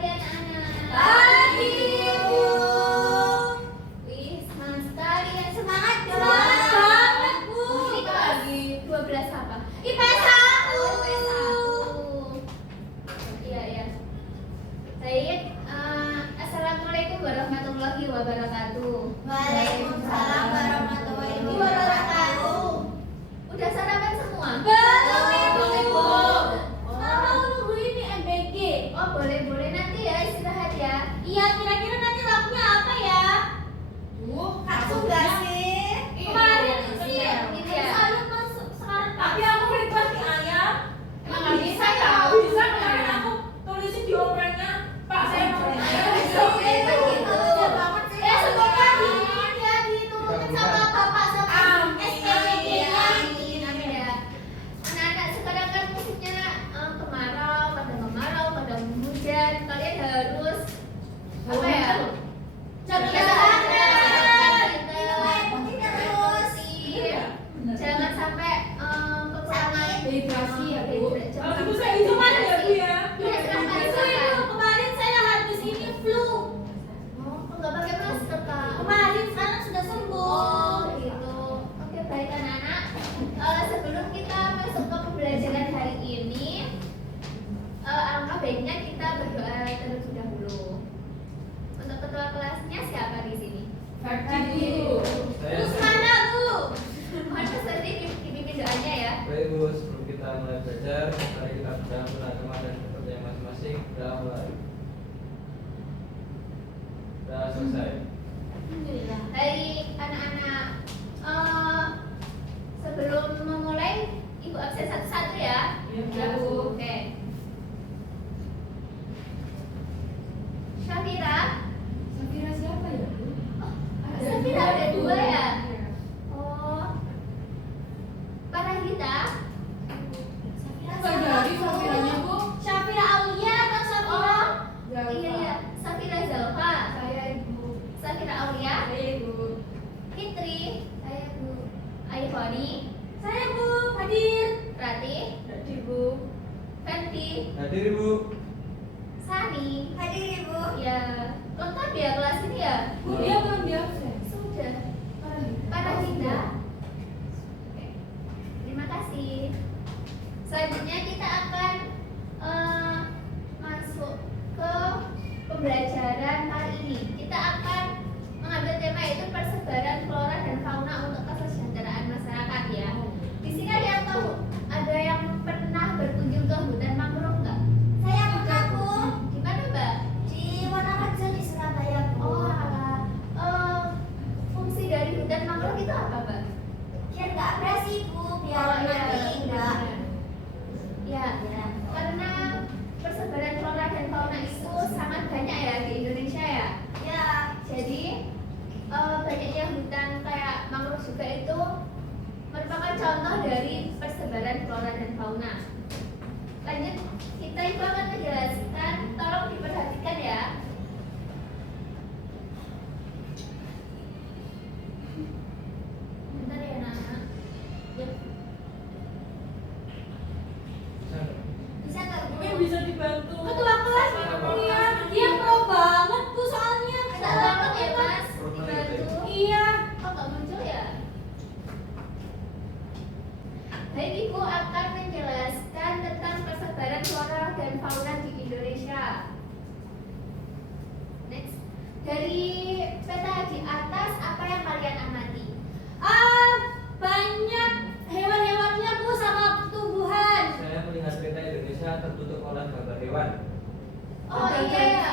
pagi anak-anak. Pagi, Ibu. Wih, semangat sekali ya. Semangat Semangat banget, Bu. Ini kelas 12 apa? IPS 1. Oh, IPS 1. Iya, iya. Baik, Assalamualaikum warahmatullahi wabarakatuh. Waalaikumsalam warahmatullahi wabarakatuh. Udah sarapan semua? Belum, Ibu. Oh. Mama nunggu ini MBG. Oh, boleh nanti ya istirahat ya. Iya, kira-kira nanti lauknya apa ya? Katsu nggak sih? Kemarin sih Gitu ya. sayur masuk sekarang. Tapi aku request ke ayam. Emang Nggak bisa bisa ya? ya? Bisa kemarin aku tulisin di opernya. Pak, saya mau ayam. Semoga ini ya diturunin sama bapak sama SPWD-nya. Amin ya. Anak-anak sekarang kan musimnya kemarau, kadang hujan. Kalian harus apa ya? Jaga terus. Jangan sampai kekurangan Dehidrasi ya, Bu. Jangan Kalau gitu sampai saya isoman ya, Bu ya. Iya, silakan, Itu silakan. kemarin saya habis ini flu. Oh, nggak pakai masker kak? Kemarin sekarang sudah sembuh. Oh gitu. Oke baik anak-anak. Sebelum kita masuk ke pembelajaran hari ini, alangkah baiknya kita berdoa terlebih dahulu. Untuk ketua kelasnya siapa di sini? Bu. Terus mana Bu? Mohon peserta dipimpin doanya ya. Baik Bu, sebelum kita mulai belajar, mari kita berdoa beragama dan kepercayaan masing-masing. Sudah mulai. Sudah selesai. Alhamdulillah. Baik anak-anak. Sebelum memulai, Ibu absen satu-satu ya. Iya, Bu. Oke. Syafira. Safira siapa ya, Bu? Syafira ada dua ya. Oh. Parahita. Bukan dari Safiranya, Bu. Syafira Aulia atau Syafira? Oh. Iya ya. Syafira Zalfa. Saya Ibu. Syafira Aulia. Saya Ibu. Fitri. Saya Bu. Aifoni. Saya Bu, hadir. Rati. Jadi, Bu. Fendi. Hadir Ibu. Sani. Hadir Ibu. Ya. Lengkap ya kelas ini ya? Bu, dia belum di absen. Sudah. Parahita. Parahita. Oke. Terima kasih. Selanjutnya kita akan masuk ke pembelajaran kali ini. Kita akan mengambil tema yaitu persebaran flora dan fauna untuk kesejahteraan masyarakat ya. Di sini ada yang tahu? Ada yang pernah berkunjung ke hutan mangrove nggak? Saya pernah Bu. Di mana Mbak? Di Wonorejo di Surabaya Bu. Oh, alah. Fungsi dari hutan mangrove itu apa Mbak? Biar nggak abrasi Bu, biar nanti nggak. Ya, karena persebaran flora dan fauna itu sangat banyak ya di Indonesia ya. Ya. Jadi banyaknya hutan kayak mangrove juga itu merupakan contoh dari persebaran flora dan fauna. Lanjut, kita itu akan menjelaskan, tolong diperhatikan ya. Bentar ya nak. Bisa nggak Bu? Mungkin bisa dibantu. Ketua kelas iya, dia pro banget Bu soalnya. Ada banget ya mas, Promosi. dibantu. Iya. Kok nggak muncul ya? Baik, Ibu akan menjelaskan tentang persebaran flora dan fauna di Indonesia. Next, dari peta di atas apa yang kalian amati? Banyak hewan-hewannya Bu sama tumbuhan. Saya melihat peta Indonesia tertutup oleh gambar hewan. Oh iya ya,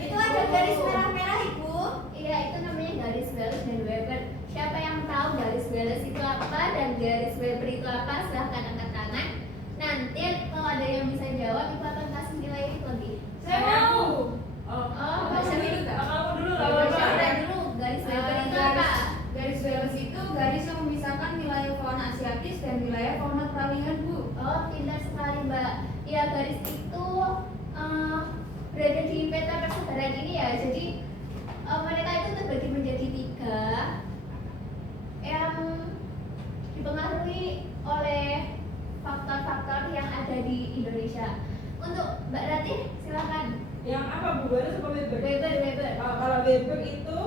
Itu ada garis merah-merah Ibu. iya itu namanya garis Wallace dan Weber. Siapa yang tahu garis Wallace itu apa dan garis Weber itu apa? Silahkan angkat tangan. Nanti kalau ada yang bisa jawab, Ibu akan kasih nilai lebih. Saya mau. Oh, Kamu Mbak Syafira. dulu. Kamu dulu. Mbak Syafira dulu, garis Weber itu apa? Garis Wallace itu garis yang memisahkan wilayah fauna asiatis dan wilayah fauna peralihan, Bu. Oh, pintar sekali Mbak. Ya, garis itu berada di peta persebaran ini ya. Jadi mereka itu terbagi menjadi 3 yang dipengaruhi oleh faktor-faktor yang ada di Indonesia. Untuk Mbak Ratih, silakan. Yang apa Bu? Baris apa Weber? Weber. Kalau Weber itu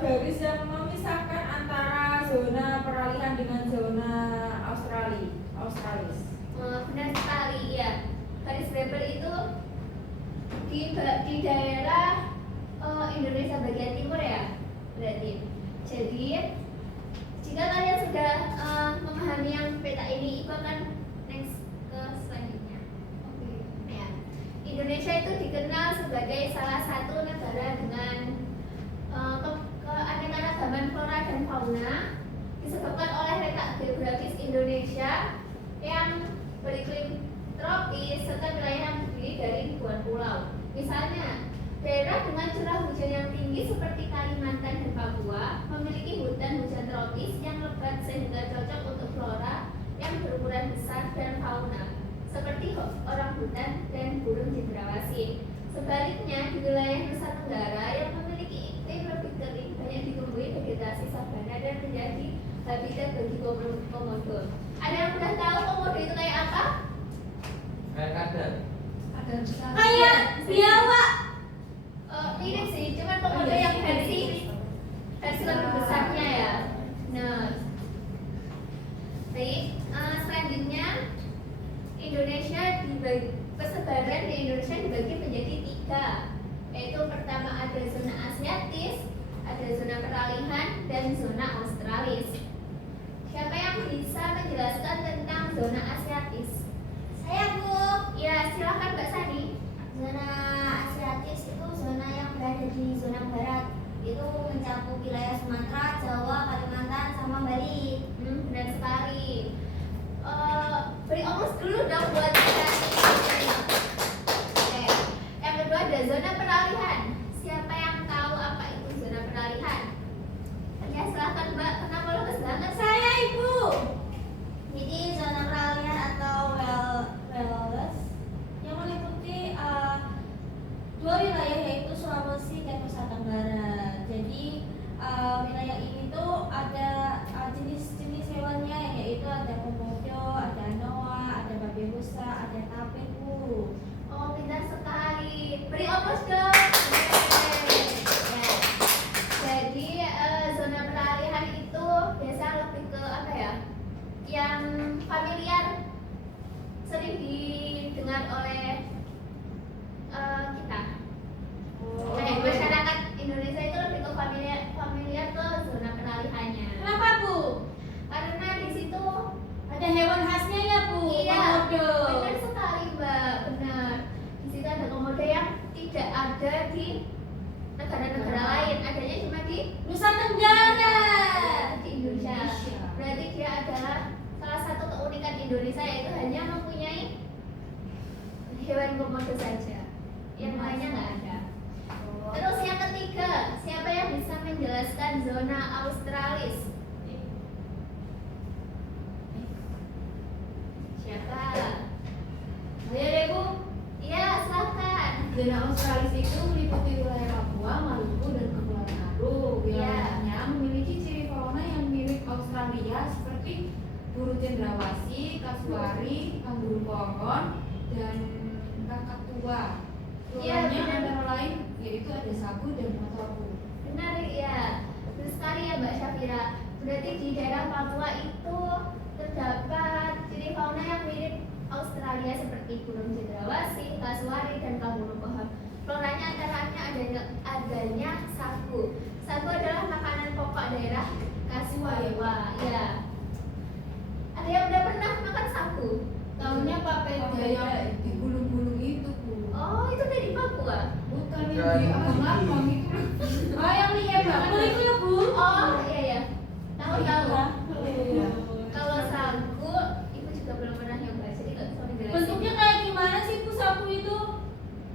garis yang memisahkan antara zona peralihan dengan zona Australis. Benar sekali ya. Garis Weber itu di daerah Indonesia bagian timur ya, berarti. Jadi jika kalian sudah memahami yang peta ini, itu akan next ke selanjutnya. Ya. Indonesia itu dikenal sebagai salah satu negara dengan keanekaragaman flora dan fauna disebabkan oleh letak geografis Indonesia yang beriklim tropis serta wilayah yang terdiri dari ribuan pulau. Misalnya, daerah dengan curah hujan yang tinggi seperti Kalimantan dan Papua memiliki hutan hujan tropis yang lebat sehingga cocok untuk flora yang berukuran besar dan fauna seperti orang hutan dan burung cendrawasih. Sebaliknya, di wilayah Nusa Tenggara yang memiliki iklim lebih kering banyak ditumbuhi vegetasi sabana dan menjadi habitat bagi komodo. Ada yang udah tahu komodo itu kayak apa? Kayak kadal. Ada besar. Kayak biawak. Mirip sih, cuman komodo yang versi lebih besarnya ya. Nah, baik. Selanjutnya Indonesia persebaran di Indonesia dibagi menjadi 3, yaitu pertama ada zona Asiatis, ada zona peralihan, dan zona Australis. Siapa yang bisa menjelaskan tentang zona Asiatis? Saya Bu. Ya, silakan Mbak Sani. Zona Asiatis itu zona yang berada di zona barat. Itu mencakup wilayah Sumatera, Jawa, Kalimantan, sama Bali. Benar sekali. Beri ongkos dulu dong buat kita. Oke. Yang kedua ada zona peralihan. Siapa yang tahu apa itu zona peralihan? Ya, silakan Mbak. Kenapa lemes banget? Saya Ibu. Jadi zona peralihan atau wellness yang meliputi dua wilayah yaitu Sulawesi dan Nusa Tenggara. Jadi wilayah ini tuh ada jenis-jenis hewannya yaitu ada komodo, ada anoa, ada babi rusa, ada tapir Bu. Oh, pintar sekali. Beri ongkos dong. Yeay. Ya. Jadi zona peralihan itu biasa lebih ke apa ya? Yang familiar, sering didengar oleh kita. Kayak masyarakat Indonesia itu lebih ke familiar ke zona peralihannya. Kenapa Bu? Karena di situ Ada hewan khasnya ya Bu? iya, Komodo. benar sekali Mbak, benar. Di situ ada komodo yang tidak ada di negara-negara lain, adanya cuma di Nusa Tenggara. di Indonesia. Berarti dia adalah salah satu keunikan Indonesia, yaitu hanya mempunyai hewan komodo saja, yang lainnya nggak ada. Terus yang ketiga, siapa yang bisa menjelaskan zona Australis? Siapa? Saya deh Bu. Iya, silakan. Zona Australis itu meliputi wilayah Papua, Maluku, dan Kepulauan Aru. Wilayahnya memiliki ciri fauna yang mirip Australia seperti burung cendrawasih, kasuari, kanguru pohon, dan kakatua. Iya, Keluarnya benar. antara lain yaitu ada sagu dan motoru. Benar ya, benar sekali ya Mbak Syafira. Berarti di daerah Papua itu terdapat ciri fauna yang mirip Australia seperti burung cendrawasih, kasuari, dan kanguru pohon. Floranya antaranya adanya sagu. Sagu adalah makanan pokok daerah Kasuariwa. Ya. Ada yang udah pernah makan sagu? Tahunya papeda yang digulung-gulung itu Bu. Oh, itu dari Papua. Bukan Bukan, yang di ini. abang-abang itu. Oh yang lihat Bu itu ya Bu. Oh, iya ya. Tahu. Iya. Kalau sagu, ibu juga belum pernah nyoba. Jadi nggak bisa menjelaskan. Bentuknya kayak gimana sih Bu sagu itu?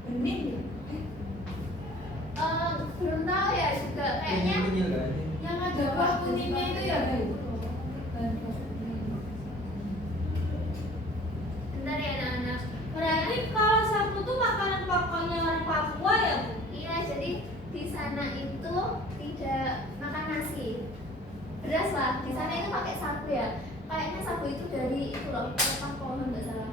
Bening ya? Belum tahu ya juga kayaknya. Kunyil kan? Yang ada buah kuningnya itu ya Bu. Bentar ya anak-anak. Berarti kalau sagu tuh makanan pokoknya orang Papua ya Bu? Iya, jadi di sana itu tidak makan nasi, beras lah. Di sana itu pakai sagu ya. Kayaknya sagu itu dari itu loh, pelepah pohon nggak salah.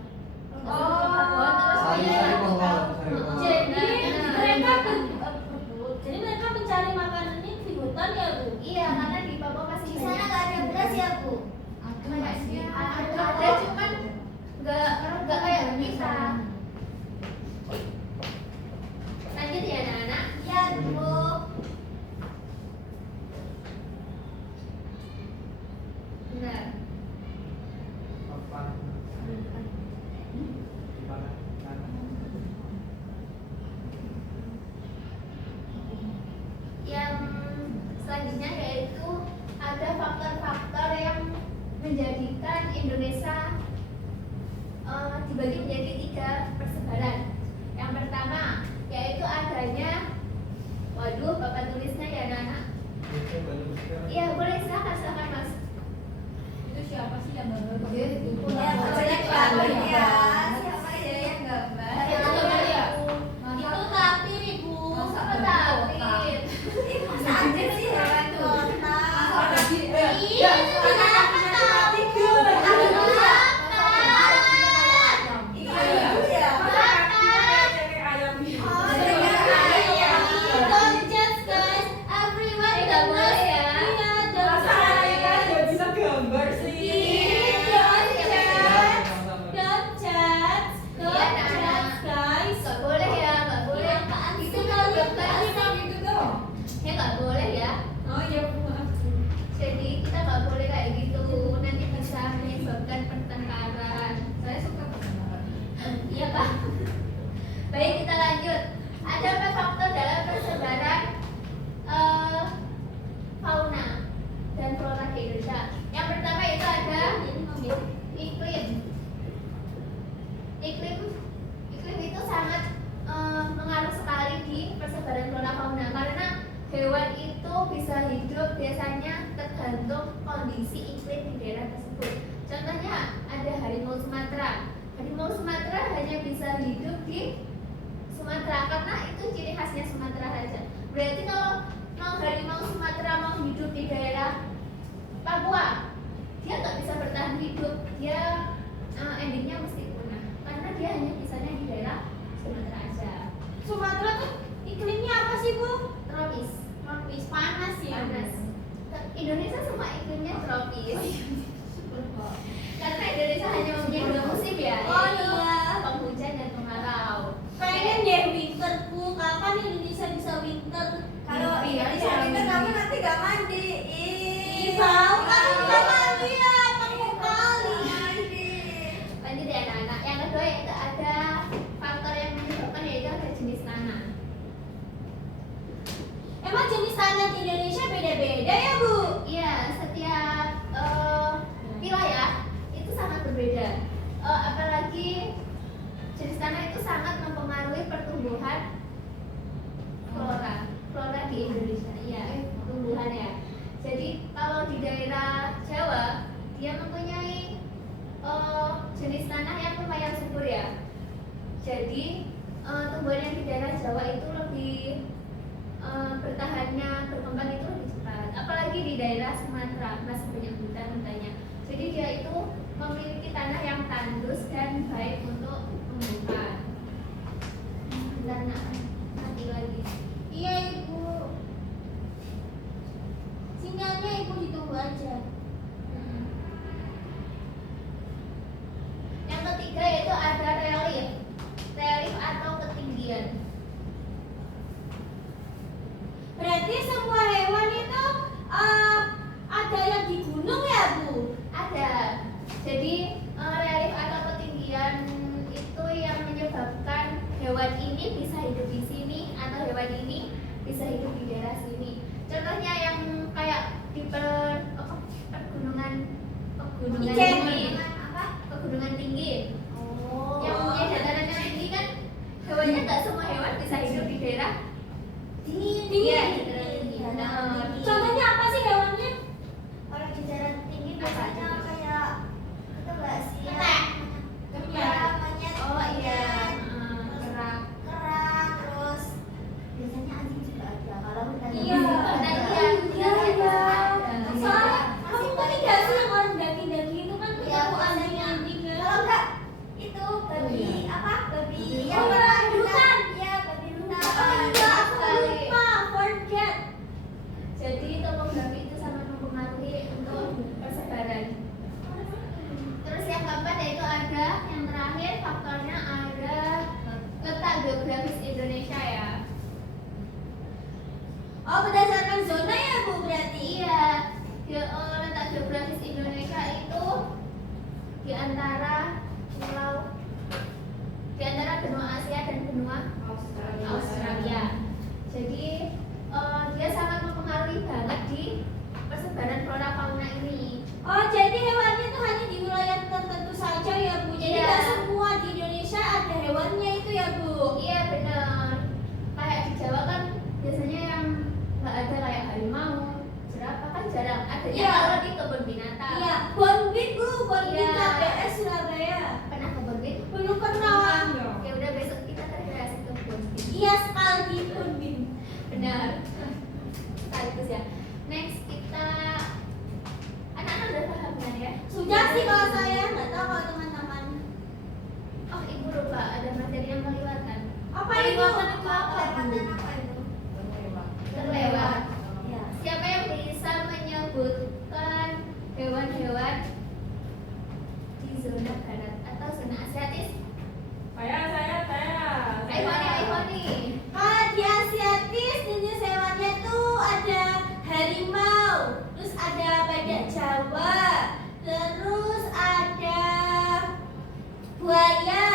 Kalau nggak salah pelepah pohon terus Oh, dia iya, Sari pohon, tahu. sari pohon. Jadi Benar, dibagi menjadi 3 persebaran. Yang pertama yaitu adanya, waduh, Bapak tulisnya ya anak-anak. Itu banyak sekali. Iya, boleh silakan Mas. Itu siapa sih yang gambar? Dia itu Ya, pokoknya gambar ya. Siapa ya yang gambar? Itu gambar ya? Itu takdir ibu. Masa Apa ada takdir? Ih, masa ada sih hewan kota? Iya, Kenapa takdir? Iya, ibu ya. Don't judge guys, everyone Eh, nggak boleh ya. Iya, don't Masa Alika judge. nggak bisa gambar sih? Don't judge. Sama-sama. Don't judge. Iya, Don't anak-anak. judge guys. Nggak boleh ya, nggak boleh. Iya, apaan Itu sih kalau kalian? gambar Gitu dong. ya nggak boleh ya. Oh iya, maaf. Jadi kita nggak boleh kayak gitu, nanti bisa menyebabkan pertengkaran. Saya suka pertengkaran. Iya Pak. Baik, kita lanjut. Ada 4 faktor dalam persebaran fauna dan flora di Indonesia. Yang pertama itu ada iklim. Iklim itu sangat mengaruh sekali di persebaran flora fauna karena hewan itu bisa hidup biasanya tergantung kondisi iklim di daerah tersebut. Contohnya ada harimau Sumatera. Harimau Sumatera hanya bisa hidup di Sumatera karena itu ciri khasnya Sumatera saja. Berarti kalau mau harimau Sumatera mau hidup di daerah Papua, dia nggak bisa bertahan hidup. Dia endingnya mesti punah karena dia hanya bisanya di daerah Sumatera aja. Sumatera tuh iklimnya apa sih bu? Tropis. Tropis, panas ya. Panas. Indonesia semua iklimnya tropis. Karena Indonesia hanya mempunyai 2 musim ya. Oh yaitu iya. penghujan dan kemarau. Pengen deh winter bu, kapan Indonesia bisa winter? Kalau Mimpi ya, Indonesia jangan winter mimpi. kamu nanti gak mandi. Ih, mau kan gak mandi ya, kamu kali. Lanjut ya anak-anak. Yang kedua itu ada faktor yang menyebabkan yaitu ada jenis tanah. Emang jenis tanah di Indonesia beda-beda ya bu? Iya, setiap wilayah itu sangat berbeda. Apalagi jenis tanah itu sangat mempengaruhi pertumbuhan flora di Indonesia. Iya, pertumbuhan ya. Jadi kalau di daerah Jawa dia mempunyai jenis tanah yang lumayan subur ya. Jadi tumbuhan yang di daerah Jawa itu lebih bertahannya berkembang itu lebih cepat. Apalagi di daerah Sumatera masih banyak hutan-hutannya. Jadi dia itu memiliki tanah yang tandus dan baik untuk tumbuhan. Bentar nak, mati lagi. Iya ibu. Sinyalnya ibu ditunggu aja. Yang ketiga yaitu ada relief atau ketinggian. Berarti semua hewan itu ada yang di gunung ya bu? Ada. Jadi relief atau ketinggian itu yang menyebabkan hewan ini bisa hidup di sini atau hewan ini bisa hidup di daerah sini. Contohnya yang kayak di pegunungan Ijen. tinggi. Pegunungan tinggi. Oh. Yang punya dataran yang tinggi kan hewannya nggak semua hewan bisa hidup di daerah Dingin, Iya, dingin. dataran tinggi. Dataran Nah, tinggi. Contohnya apa sih hewannya? Kalau di jalan tinggi Apa? biasanya kayak itu nggak sih ya? Ketek. Ya, monyet, Oh iya, monyet, kerak. kerang, terus biasanya anjing juga ada. Kalau hutan Iya, Hutan iya, iya. Soalnya kamu tadi gak sih yang orang daging-daging itu kan Iya, ketemu biasanya. anjing-anjing ya? Kalau enggak itu babi iya. apa? Babi Oh yang iya, warna hutan. Iya, babi hutan. Oh iya, aku lupa, forget. Jadi topografi itu sangat mempengaruhi untuk persebaran. Terus yang keempat yaitu ada yang terakhir faktornya ada letak geografis Indonesia ya. Oh berdasarkan zona ya bu berarti? Iya, letak geografis Indonesia itu di antara benua Asia dan benua Australia. Jadi dia sangat mempengaruhi banget di persebaran flora fauna ini. Oh jadi hewannya tuh hanya di wilayah tertentu saja ya bu? Jadi Iya. nggak semua di Iya sekalipun. Benar. Sekaligus ya. Next kita anak-anak udah paham kan ya? Sudah sih kalau saya, nggak tahu kalau teman-teman. Oh ibu lupa ada materi yang melewatkan. Apa itu? Kelewatan itu apa? Kelewatan apa itu? Terlewat. Ya. Siapa yang bisa menyebutkan hewan-hewan di zona barat atau zona asiatis? Saya. Ayo Fani. Kalau di Asiatis jenis hewannya tuh ada harimau, terus ada badak Jawa, terus ada buaya,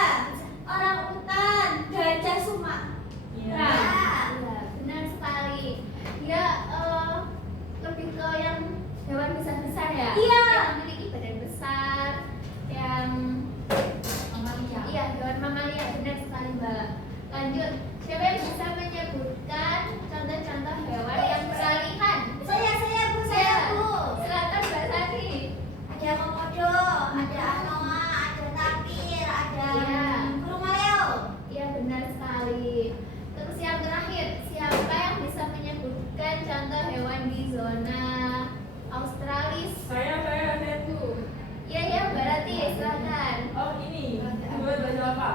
orang utan, gajah Sumatera. Iya. Iya, benar sekali. Dia lebih ke yang hewan besar-besar ya? Iya. Yang memiliki badan besar, yang Mamalia. iya hewan mamalia, benar sekali Mbak. Lanjut, siapa yang bisa menyebutkan contoh-contoh hewan yang beralihan? Saya bu. Silakan Mbak Sari. Ada komodo, ada anoa, ada tapir, ada Iya. burung maleo. Iya benar sekali. Terus yang terakhir, siapa yang bisa menyebutkan contoh hewan di zona Australis? Saya tuh. Iya Mbak Rati, silakan. Oh ini. Dua baju apa?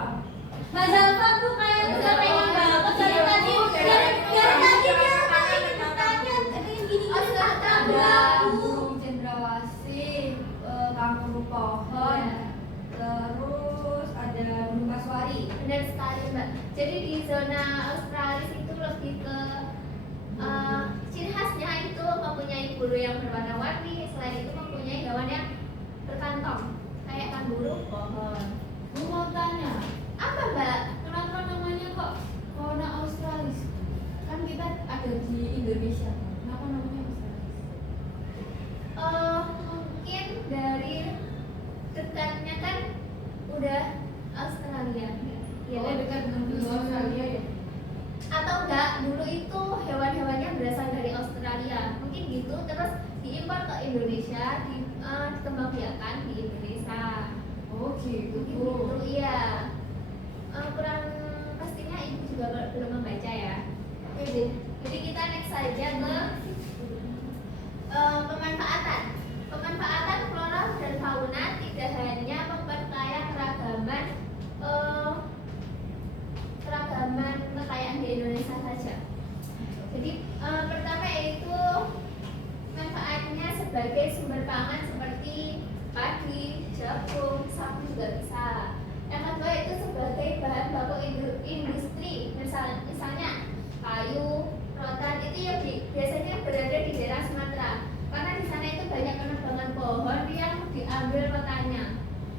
Mas Alfa tuh kayak udah pengen banget dari tadi. Dari tadi dia pengen bertanya, pengen gini. Oh, silakan, Ada Mbak. burung cendrawasih, kanguru pohon, terus ada burung kasuari. Benar sekali Mbak. Jadi di zona Australis itu lebih ke ciri khasnya itu mempunyai bulu yang berwarna-warni. Selain itu mempunyai hewan yang berkantong kayak kanguru pohon. Gue mau tanya, Apa Mbak? kenapa namanya kok fauna Australis? Kan kita ada di Indonesia, kenapa namanya Australis? Mungkin dari dekatnya kan udah Australia. Iya Oh, kan? dekat dengan benua Australia ya? Atau enggak, dulu itu hewan-hewannya berasal dari Australia. Mungkin gitu, terus diimpor ke Indonesia, dikembangbiakan di Indonesia. Oh gitu. Mungkin gitu, iya. Kurang pastinya ibu juga belum membaca ya. Oke deh. Jadi kita next saja ke pemanfaatan. Pemanfaatan flora dan fauna tidak hanya memperkaya keragaman kekayaan di Indonesia saja. Jadi pertama yaitu manfaatnya sebagai sumber pangan seperti padi, jagung, sapi juga bisa. Yang kedua itu sebagai bahan baku industri, misalnya kayu, rotan itu yang biasanya berada di daerah Sumatera. Karena di sana itu banyak penebangan pohon yang diambil rotannya.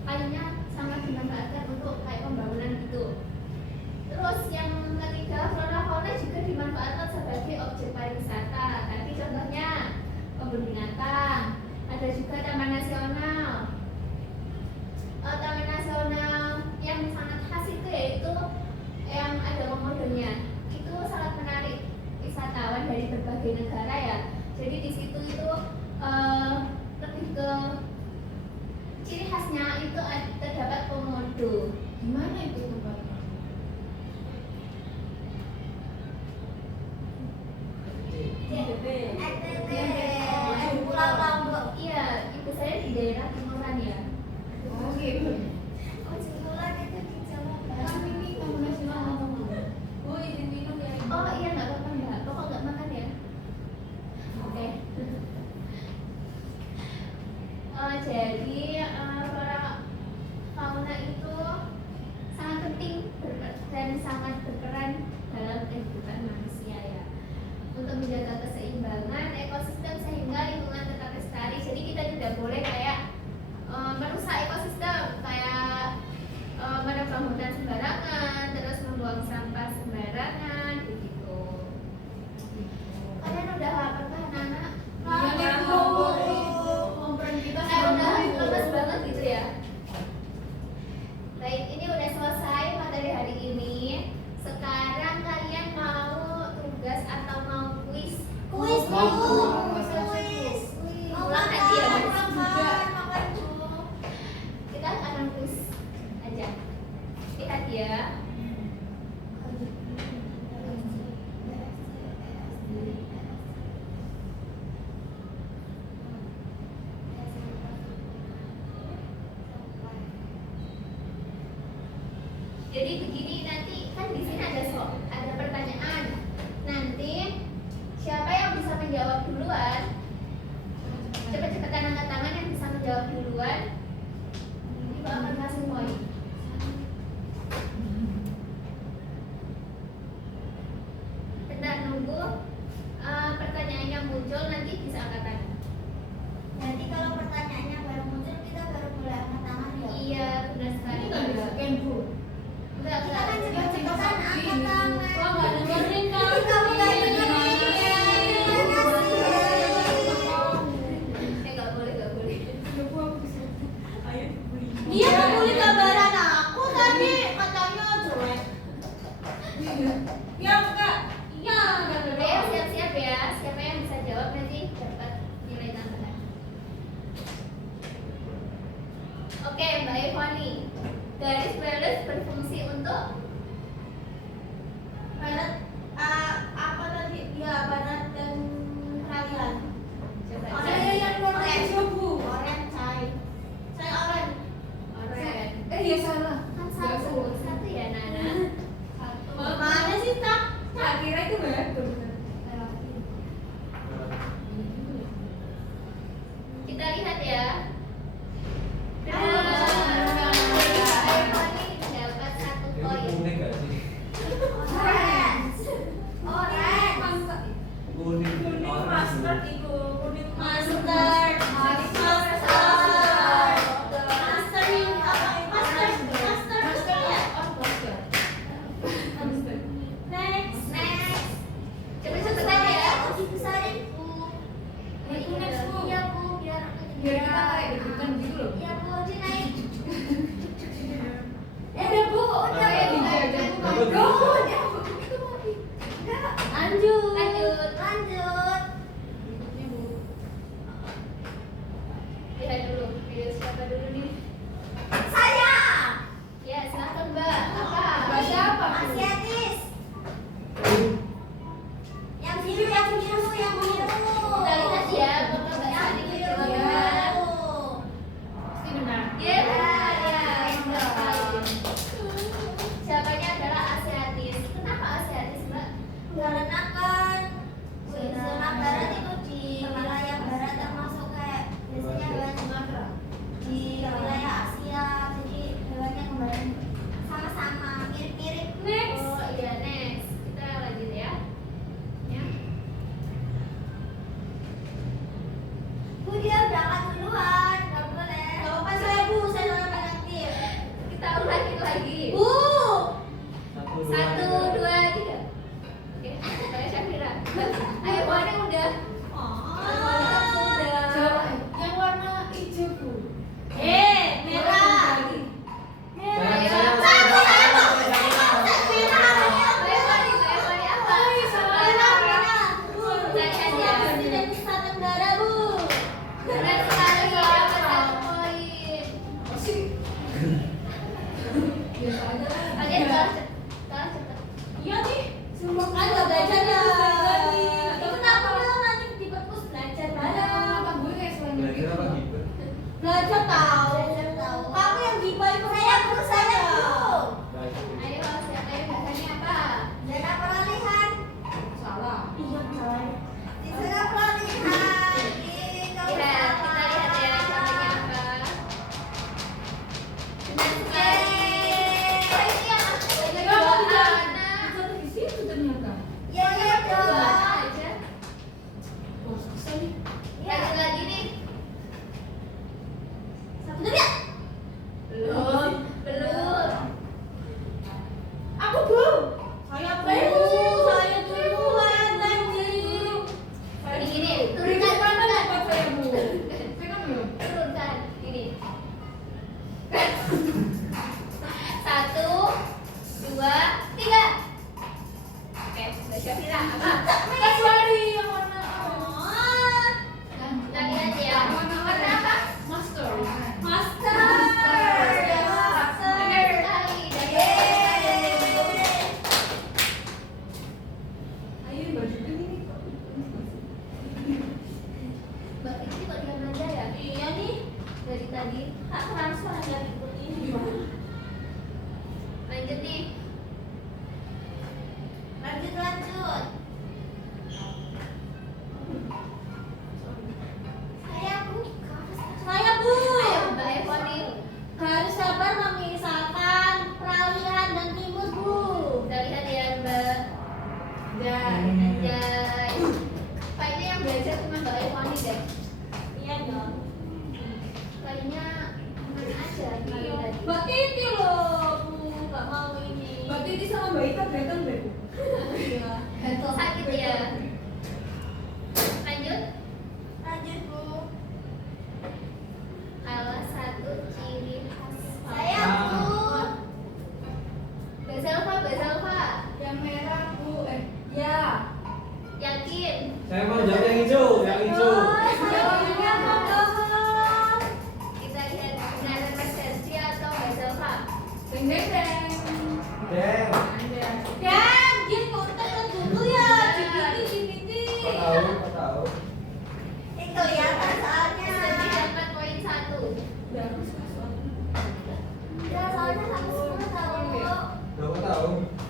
Kayunya sangat dimanfaatkan untuk kayak pembangunan gitu. Terus yang ketiga, flora fauna juga dimanfaatkan sebagai objek pariwisata. Tadi contohnya kebun binatang, ada juga taman nasional. Taman nasional yang sangat khas itu yaitu yang ada komodonya. Itu sangat menarik wisatawan dari berbagai negara ya. Jadi di situ itu lebih ke ciri khasnya itu terdapat komodo. Gimana itu tempatnya? Gede. Pulau Lombok. Iya, ibu saya di daerah Jadi begini, nanti kan di sini ada pertanyaan. Nanti siapa yang bisa menjawab duluan? Cepat-cepatan angkat tangan yang bisa menjawab duluan. Ibu akan kasih poin. Bentar nunggu pertanyaannya muncul, nanti bisa angkat tangan. Nanti kalau pertanyaannya baru muncul kita baru mulai angkat tangan ya. Iya, benar sekali. Ini nggak bisa scan bu. Enggak, Kita kan enggak. cepet-cepetan angkat tangan. Wah nggak dengerin kan? Kamu nggak dengerin. Terima kasih. Enggak boleh, enggak boleh. Ayo beli. Dia ngebully gambaran aku tadi katanya jelek. Ya enggak. Iya, Ayo siap-siap ya. Siapa yang bisa jawab nanti dapat nilai tambahan. Oke, Mbak Ivani. Garis wireless berfungsi untuk barat apa tadi? Ya barat dan peralihan. coba Saya yang orange bu. Orange cai. Saya orange. Oren. Iya salah. Kan satu ya Nana. Mana sih tak? Tak kira itu nggak? Kita lihat ya. Ayo, Mbak Ivani dapat 1 Ini poin. kuning gak sih? Orange. Orange. Kuning. Kuning orange. master itu kuning Mustard. Mustard. Master ini apa? Master ya? Next. Next. Cepet-cepetan ya. Dibesarin bu. Itu next bu. Iya bu, biar aku Biar kita kayak deg-degan gitu loh. Iya bu, dinaik. Udah bu, udah Kayak dijajah bu. Dapat, Bu. Oh, udah bu. Itu mati. Enggak. Lanjut. Lanjut. Lanjut. Berikutnya bu. Lihat dulu. Pilih siapa dulu nih? Saya. Ya, silakan Mbak. Apa? Mbak siapa bu? Asiatis. Yang biru, yang biru, yang biru. Kita lihat ya, apakah Mbak Yang Sani biru. jawabnya. Pasti benar. Ya, benar ya. Benar sekali. Jawabannya adalah Asiatis. gatel deh. Iya. Sakit ya. Lanjut. Lanjut Bu. Salah satu ciri khas Saya Bu. Mbak Salva. Yang merah Bu. Ya. Yakin? Saya mau jawab yang hijau, yang hijau. Kita lihat benar Mas Sergi atau Mbak Salva. Deng deng deng. Deng. Dan dia kontak dulu ya. GPT. Kau tahu. Ini kelihatan Sergi soalnya. dapat poin 1. Ya soalnya aku semua tahu. Kau tahu.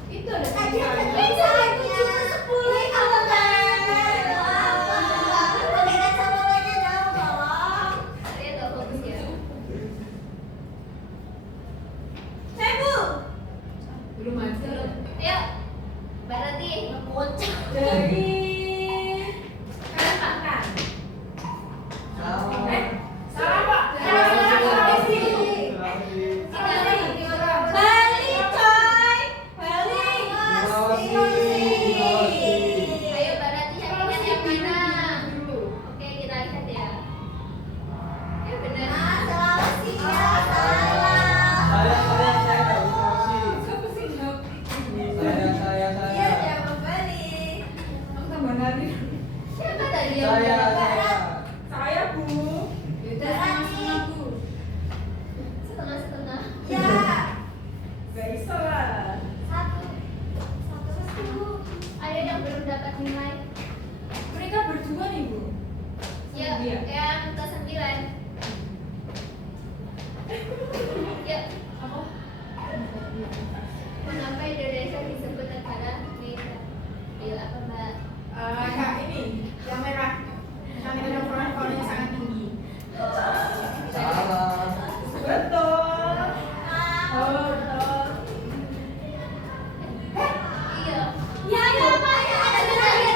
Itu ada Tadi ada tulisannya. tulisannya. Ini kamu pakai kacamatanya dong, tolong. Kalian gak fokus ya? Saya Bu. Belum ada. Ayo. Mbak Rati. Bocah. Dari Kenapa? Salah. salah Pak. Sulawesi. Bali coy. Bali. Ayo Mbak Rati yakinnya yang mana? Dulu. Oke kita lihat ya. Ya benar. Ah, Sulawesi ya, salah. Saya tahu Sulawesi. Siapa sih jawab itu? Saya. Iya, jawab Bali. Aku tambah nari. Siapa tadi yang Saya. benar? Saya Bu. Beda sama Bu. Setengah-setengah. Ya. Gak bisa lah. Satu. Satu. Ada yang belum dapat nilai? Mereka berdua nih Bu. Ya, Iya. yang ke-9. Ya, Apa? mengapa Indonesia disebut negara beda? Ayo apa Mbak? Kak ini yang merah. Yang merah orang-orangnya sangat tinggi. Salah. Betul. Oh, betul. Iya. Ya ya Pak ya. Ada terakhir.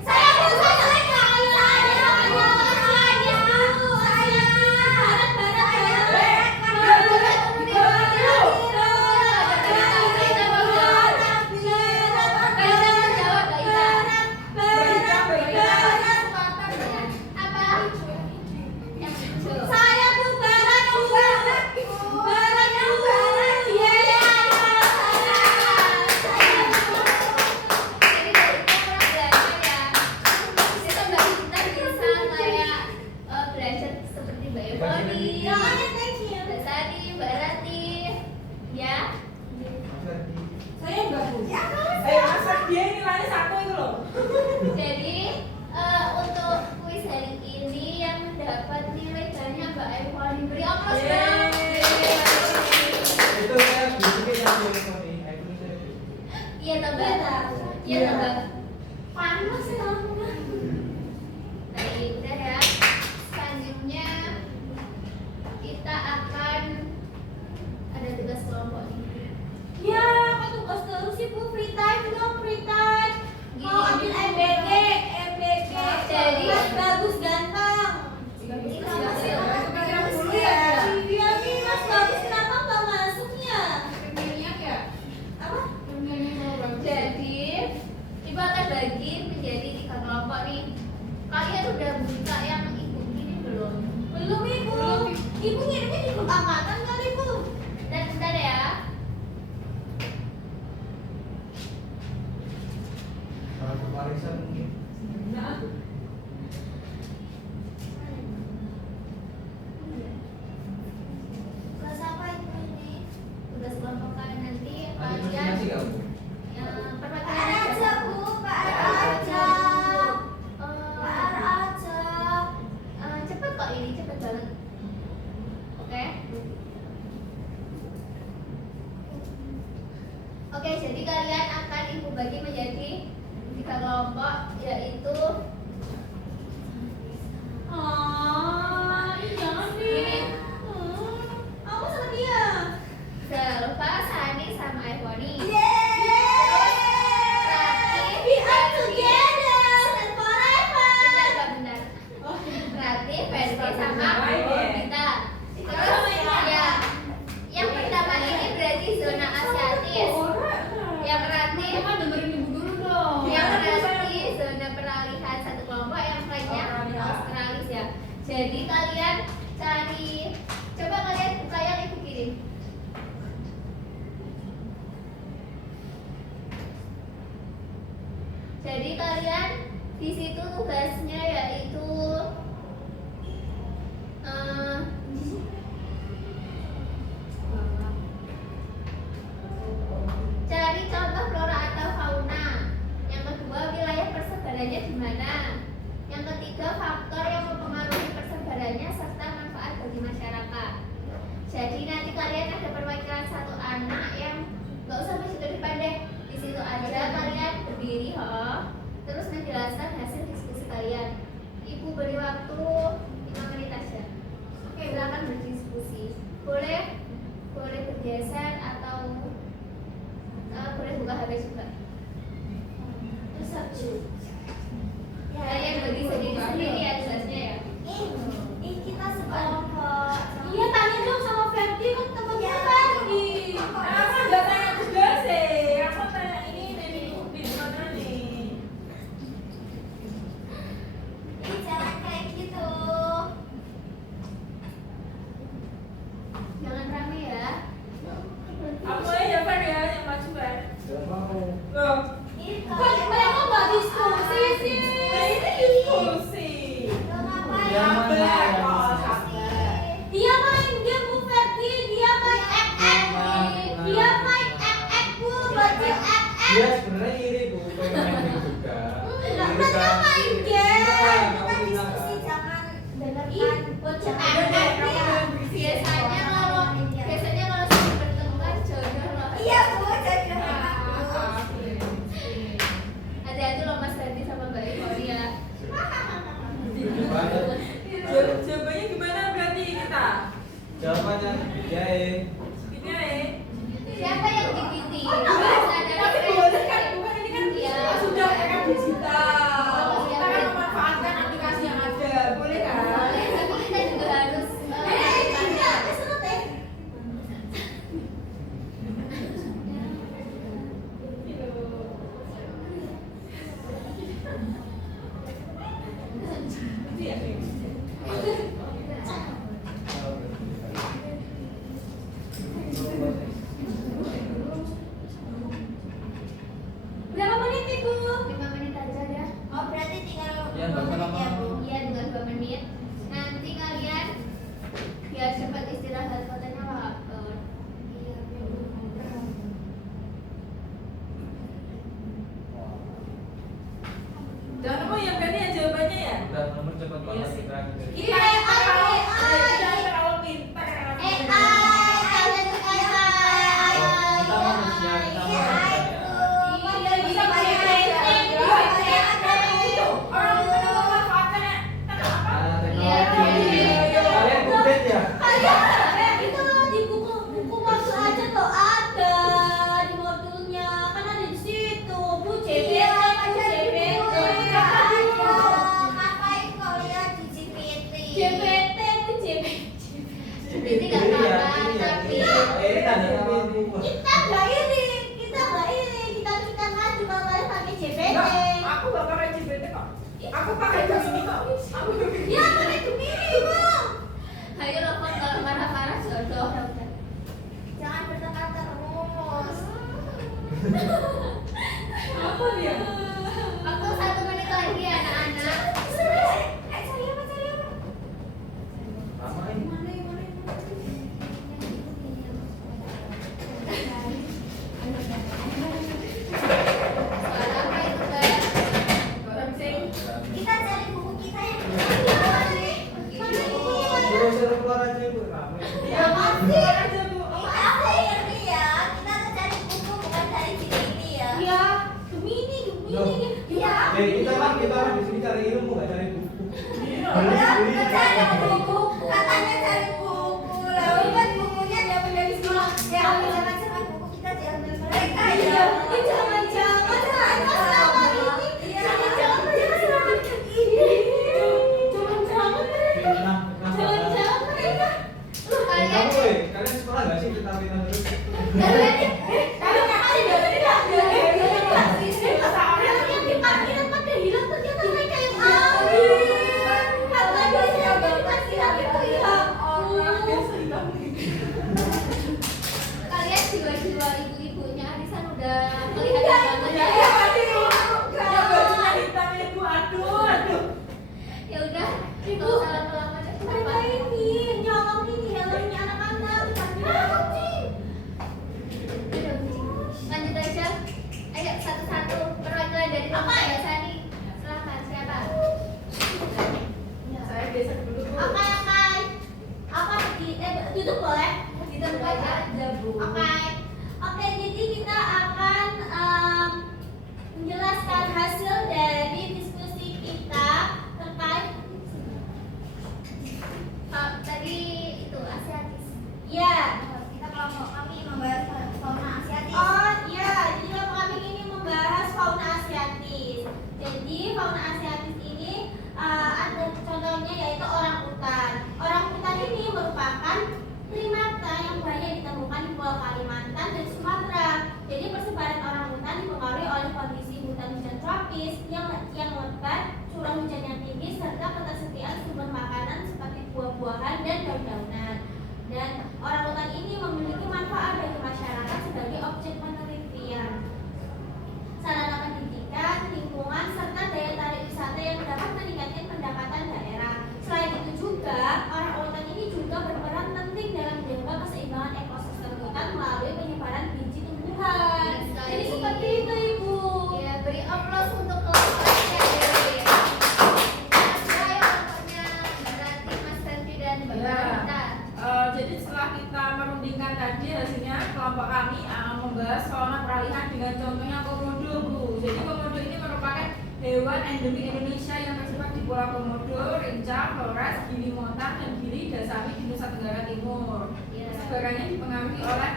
Saya Bu. Iya tambah. Iya tambah. Panas ya lampunya. Baik, udah ya. Selanjutnya kita akan ada tugas kelompok nih. Ya, kok tugas terus sih Bu? Free time dong, free time. Mau ambil Gini. MBG. Jadi- Mas bagus ganteng. Ini Kenapa sih tugas orang Pikiran bagus dulu ya? ya. Iya nih Mas bagus, kenapa nggak masuknya? Minyak ya? Apa? Minyak mau bagus. Jadi, Ibu akan bagi menjadi 3 kelompok nih. Kalian udah buka yang ikut ini belum? Belum Ibu. Ibu ngirimnya di grup angkatan kali Bu. Dan bentar ya. Kalau keparisan mungkin. Nah, Kelas apa itu ini? Tugas kelompok kalian nanti Ada kalian presentasi nggak, Bu? pertama Pak kalian aja Bu, Pak aja. Pak aja. Cepet kok ini, cepet banget. Oke. Oke, jadi kalian akan Ibu bagi menjadi 3 kelompok, yaitu Jangan nih. Aku sama dia. Selva, Sani, sama Ivoni. We are together and forever. Bentar. Rati, Ferdi, sama Vita. Terus ya, yang pertama ini berarti zona asiatis. Jadi kalian di situ tugasnya yaitu cari contoh flora atau fauna. Yang kedua, wilayah persebarannya di mana. Yang ketiga, faktor yang mempengaruhi persebarannya serta manfaat bagi masyarakat. Jadi nanti kalian ada perwakilan satu anak yang nggak usah masuk ke depan deh. Di situ aja kalian berdiri, terus menjelaskan hasil diskusi kalian. Ibu beri waktu 5 menit aja. Oke, silakan berdiskusi. Boleh bergeser atau boleh buka HP juga. Terus kalian bagi sendiri ya tugasnya ya. Kita sekelompok. Iya, tanya dong sama Ferdi, kan temennya Ya. Ferdi. Aku nggak tanya tugas sih. Aku tanya ini dari di mana nih? Ini jangan kayak gitu. Jangan rame ya. Aku aja Fer ya yang maju Fer. Jangan mau. Loh, Ini Kok kalian mereka nggak diskusi sih? nah ini diskusi. Lo ngapain? Yang mana yang sabar. Dia main game Bu Ferdi, dia main dia main Bu, baju Dia sebenarnya iri bu, pengen main game juga. Enggak, Iri mereka kan? main Iri. game. Iya, Kita kamu bilang diskusi kan? jangan dengarkan. Ih, bocah Udah deh, kamu jangan berisik. Biasanya kalau sudah bertengkar jodoh loh. Iya bu, jadi Hati-hati loh Mas Ferdi sama Mbak Ivori ya. Gimana? Jawabannya gimana berarti kita? Jawabannya dijahit. Gini ya. Siapa yang digiti? Tapi boleh kan, bukan ini kan Iya. sudah era digital. Kita kan memanfaatkan aplikasi yang ada, boleh kan? Boleh, tapi kita juga harus Berapa menit Ibu? 5 menit aja ya. Oh berarti tinggal Ya, nggak usah lama. ya bu. Iya, dengan 2 menit. Nanti kalian biar cepat istirahat katanya lapar. Jangan lupa ya berarti ya jawabannya ya. Udah nomor cepat Iya banget sih. kita. Kita kalau pintar. Kita manusia, kita manusia. Iya bisa banyak itu. Orang kita memanfaatkannya. Kenapa? Ah, Iya. teknologi. Kalian kudet ya? Itu di buku waktu aja tuh ada di modulnya, kan ada di situ Bu CBT, Ngapain kau lihat di GPT? CBT Bu CBT. Ini nggak apa-apa, tapi Ini tanda nama buku. Kita nggak iri, kita maju kalau kalian pakai CBT. Enggak, aku gak pakai GPT kok. Aku pakai Gemini kok. Aku Ya pakai Gemini Bang. ayo loh Pak, kalau marah-marah jodoh. Jangan bertengkar terus. apa dia? Waktu 1 menit lagi ya anak-anak. Cari apa? Lama ini. Suara apa itu Mbak? Kita cari buku kita yang Suruh keluar aja bu, ramai. Ya masih aja Bu. Aku ini ya, kita tuh cari buku bukan cari GPT ya. Ya Gemini. Iya. Kita kan di sini cari ilmu, nggak cari buku. Kita cari buku, katanya cari buku. Lalu kan bukunya diambil dari sekolah. Ya, jangan-jangan buku kita diambil mereka ya. Iya, jangan-jangan selama ini. Jangan-jangan mereka selama ini. Jangan-jangan mereka. Jangan-jangan mereka. Kalian Kalian sekolah nggak sih kita pindah terus? Kalau kalian tidak yang di parkiran pada hilang ternyata mereka yang ambil. Katanya yang di parkiran itu ya. Orang biasa hilang. kalian jiwa-jiwa ibu-ibunya arisan satu-satu perwakilan dari Apa kelompok ya? Mbak Sani. Silakan siapa? Saya besok dulu Bu. Oke. Tutup boleh? Tutup aja, Bu. Oke, jadi kita akan menjelaskan hasil dari diskusi kita terkait Tadi itu asiatis. ya. Kita kelompok kami membahas fauna asiatis. Oh iya, jadi kelompok kami ini membahas fauna asiatis. Jadi fauna asiatis ini ada contohnya yaitu orangutan. Orangutan ini merupakan primata yang banyak ditemukan di Pulau Kalimantan dan Sumatera. Jadi persebaran orangutan dipengaruhi oleh kondisi hutan hujan tropis yang lebat, curah hujan yang tinggi, serta ketersediaan sumber makanan seperti buah-buahan dan daun-daunan. Dan orangutan ini memiliki manfaat bagi masyarakat sebagai objek penelitian, sarana pendidikan, lingkungan, serta daya tarik wisata yang dapat meningkatkan pendapatan daerah. Selain itu juga, orangutan ini juga berperan penting dalam menjaga keseimbangan ekosistem hutan melalui penyebaran biji tumbuhan. Jadi seperti itu Ibu. Ya, beri aplaus untuk kelompoknya dari saya kelompoknya Mbak Ranti, Mas Ranti dan Mbak Ya. Rita. Jadi setelah kita merundingkan tadi hasilnya, kelompok kami membahas fauna peralihan dengan contohnya komodo Bu. Jadi komodo ini merupakan hewan endemik Indonesia yang tersebar di Pulau Komodo, Rincang, Flores, Gili Montang, dan Gili Dasami di Nusa Tenggara Timur. Ya. Sebarannya dipengaruhi oleh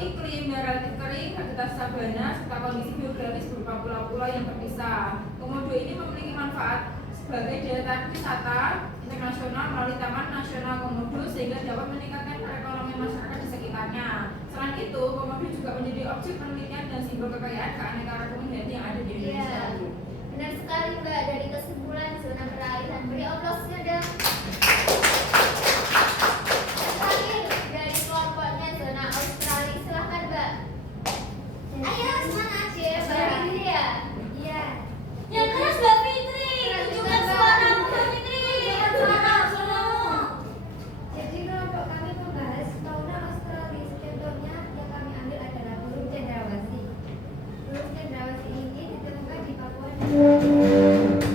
iklim yang relatif kering, habitat sabana, serta kondisi geografis berupa pulau-pulau yang terpisah. Komodo ini memiliki manfaat sebagai daya tarik wisata internasional melalui Taman Nasional Komodo sehingga dapat meningkatkan perekonomian masyarakat di sekitarnya. Selain itu, komodo juga menjadi objek penelitian dan simbol kekayaan keanekaragaman hayati yang ada di Indonesia. Iya. Bu. Benar sekali Mbak, dari kesimpulan zona peralihan. Beri aplausnya dong. Terakhir dari kelompoknya zona Australia, silahkan Mbak. Ayo semangat. Cie, Mbak Fitri ya? Iya. Yang keras Mbak Fitri, Keras tunjukkan juga, suaramu Mbak. Mbak Fitri. Jadi kelompok kami membahas fauna Australia. Contohnya yang kami ambil adalah burung cendrawasih. Burung cendrawasih ini ditemukan di Papua dan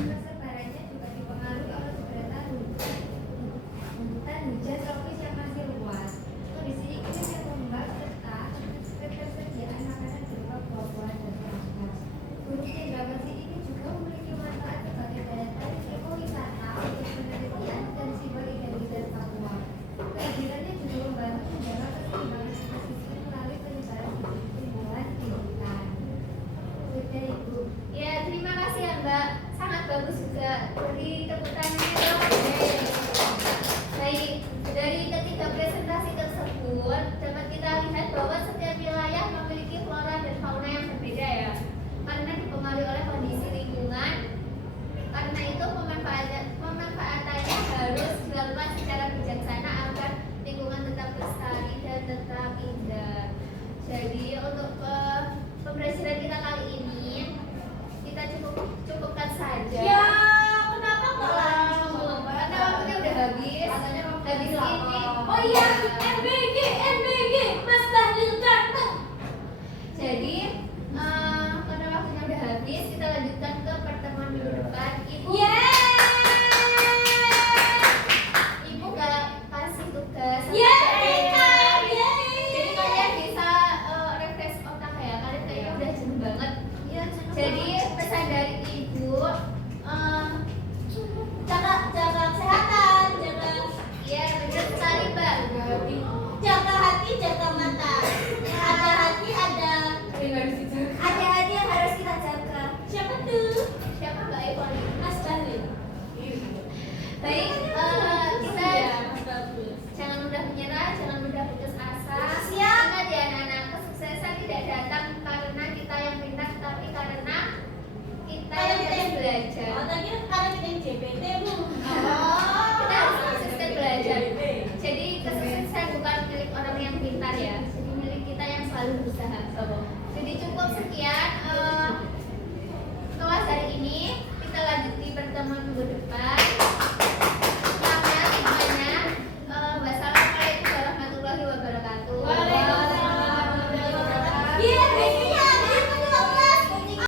persebarannya juga dipengaruhi oleh sebaran hutan hujan tropis yang masih luas. Kondisi iklim yang lembab serta ketersediaan makanan berupa buah-buahan dan serangga. Burung cendrawasih ini juga memiliki manfaat sebagai daya tarik ekowisata untuk penelitian dan simbol identitas Papua. Kehadirannya juga membantu menjaga keseimbangan ekosistem melalui penyebaran bibit tumbuhan di hutan. Udah Ibu. Ya, terima kasih ya Mbak. Sangat bagus juga. Beri tepuk tangan